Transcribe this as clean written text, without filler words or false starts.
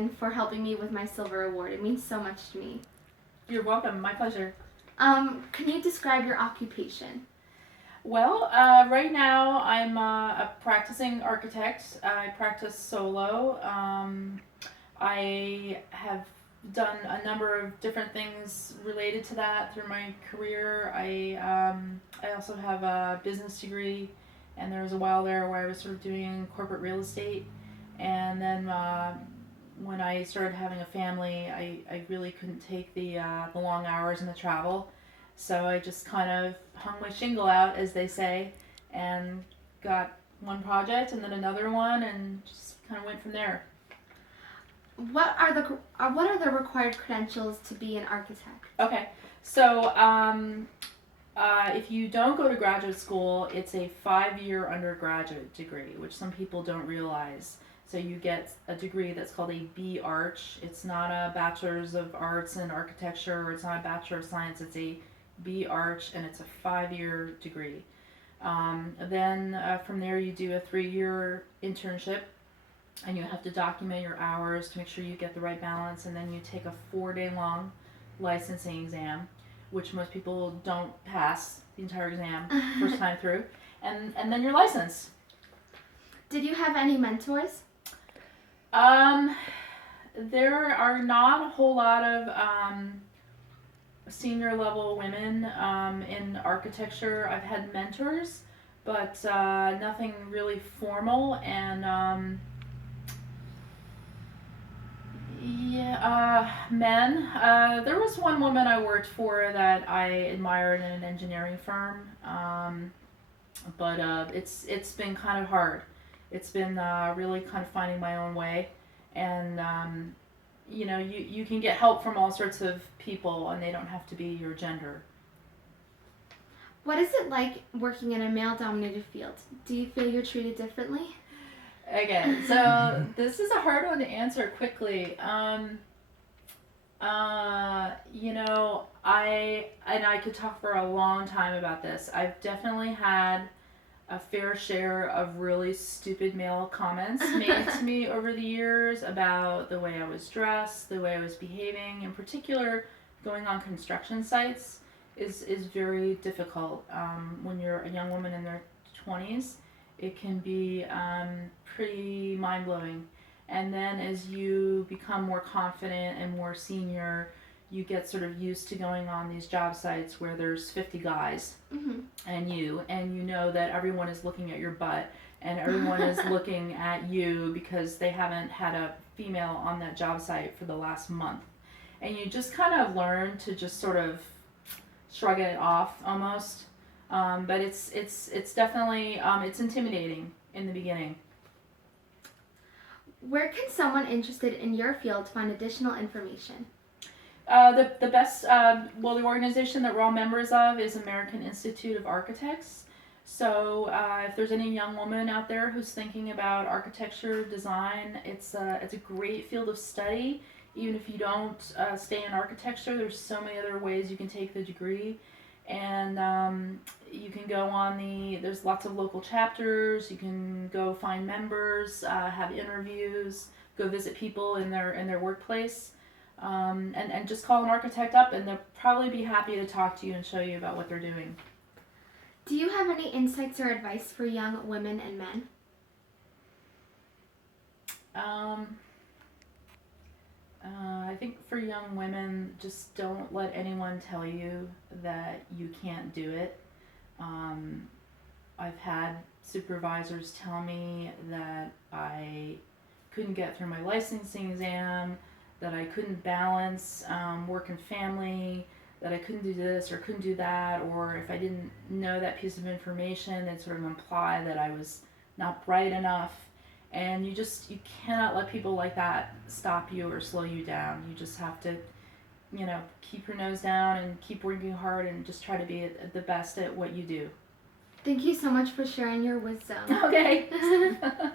again for helping me with my silver award. It means so much to me. You're welcome. My pleasure. Can you describe your occupation? Well, right now I'm a practicing architect. I practice solo. I have done a number of different things related to that through my career. I also have a business degree, and there was a while there where I was sort of doing corporate real estate. And then when I started having a family, I really couldn't take the long hours and the travel. So I just kind of hung my shingle out, as they say, and got one project and then another one, and just kind of went from there. What are the required credentials to be an architect? Okay, so if you don't go to graduate school, it's a 5-year undergraduate degree, which some people don't realize. So you get a degree that's called a B.Arch. It's not a Bachelor's of Arts in Architecture, or it's not a Bachelor of Science. It's a B.Arch, and it's a 5-year degree. Then from there you do a 3-year internship, and you have to document your hours to make sure you get the right balance, and then you take a 4-day long licensing exam, which most people don't pass the entire exam first time through, and then you're licensed. Did you have any mentors? There are not a whole lot of senior level women in architecture. I've had mentors, but nothing really formal. And men. There was one woman I worked for that I admired in an engineering firm, but it's been kind of hard. It's been really kind of finding my own way, and you can get help from all sorts of people, and they don't have to be your gender. What is it like working in a male-dominated field? Do you feel you're treated differently? Okay, so this is a hard one to answer quickly. I could talk for a long time about this. I've definitely had a fair share of really stupid male comments made to me over the years about the way I was dressed, the way I was behaving. In particular, going on construction sites is very difficult. When you're a young woman in their 20s, it can be pretty mind-blowing. And then as you become more confident and more senior, you get sort of used to going on these job sites where there's 50 guys and you know that everyone is looking at your butt, and everyone is looking at you because they haven't had a female on that job site for the last month. And you just kind of learn to just sort of shrug it off almost. But it's definitely it's intimidating in the beginning. Where can someone interested in your field find additional information? The best, the organization that we're all members of is American Institute of Architects. So if there's any young woman out there who's thinking about architecture, design, it's a great field of study. Even if you don't stay in architecture, there's so many other ways you can take the degree. And you can go on there's lots of local chapters. You can go find members, have interviews, go visit people in their workplace. And just call an architect up, and they'll probably be happy to talk to you and show you about what they're doing. Do you have any insights or advice for young women and men? I think for young women, just don't let anyone tell you that you can't do it. I've had supervisors tell me that I couldn't get through my licensing exam, that I couldn't balance work and family, that I couldn't do this or couldn't do that, or if I didn't know that piece of information, it'd sort of imply that I was not bright enough. And you cannot let people like that stop you or slow you down. You just have to, keep your nose down and keep working hard and just try to be the best at what you do. Thank you so much for sharing your wisdom. Okay.